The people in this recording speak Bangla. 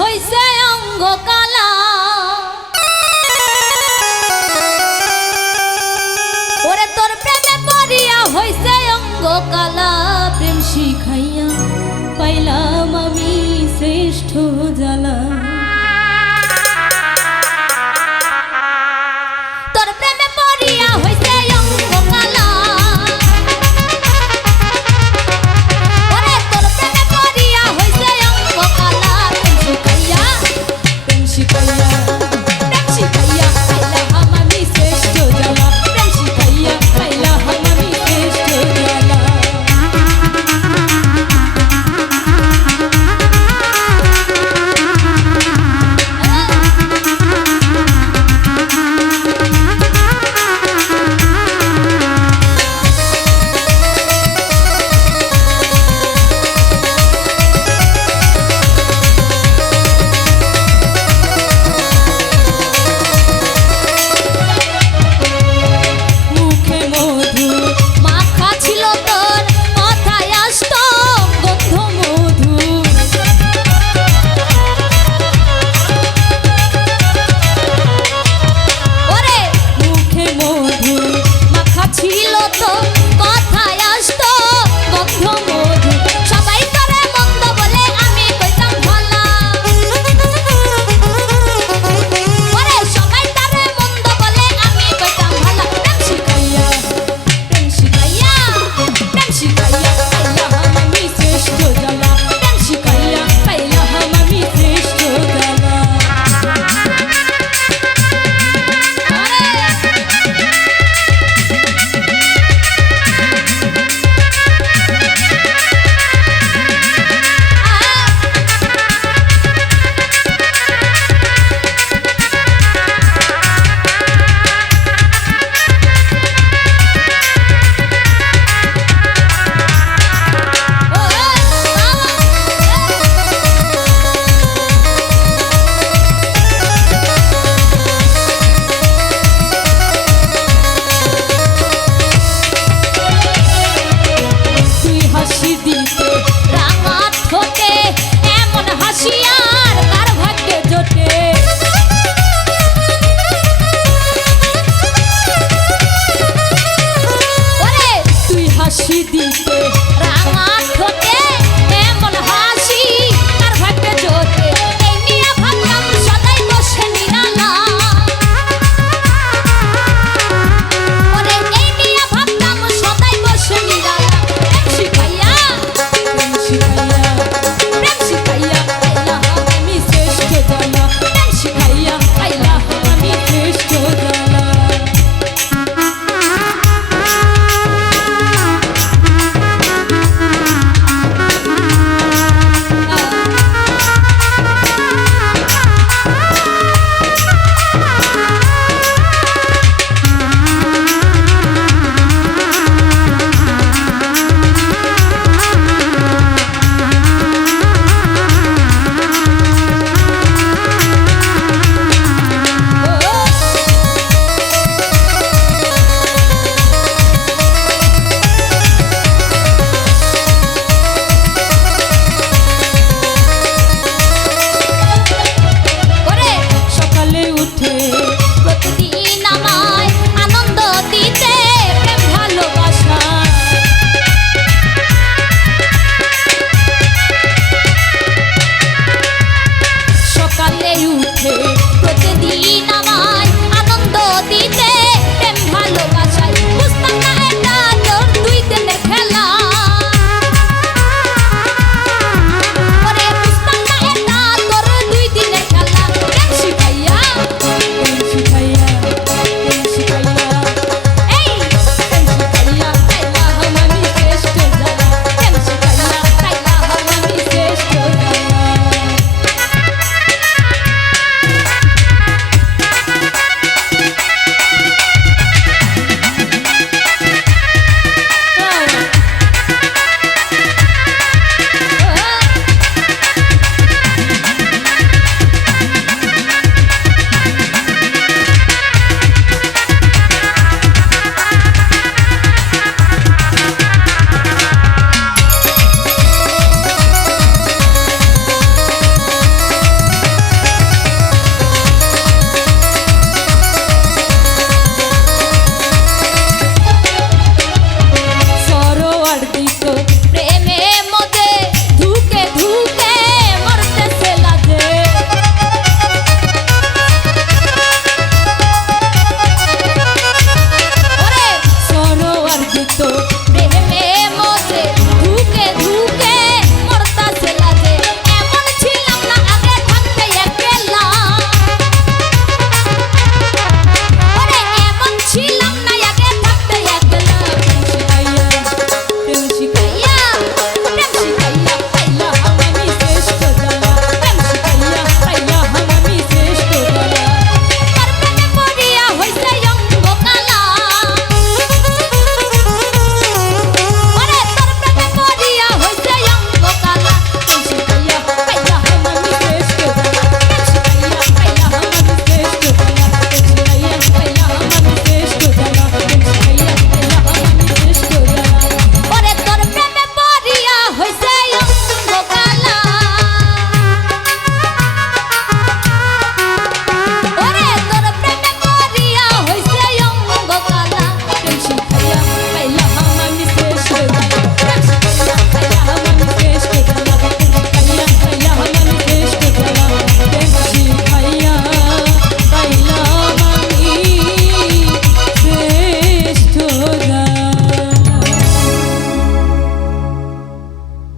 হইছে অঙ্গ কালা। ওরে তোর প্রেমে পড়িয়া হইছে অঙ্গ কালা। প্রেম শিখাইয়া পাইলাম আমি শ্রেষ্ঠ জ্বালা।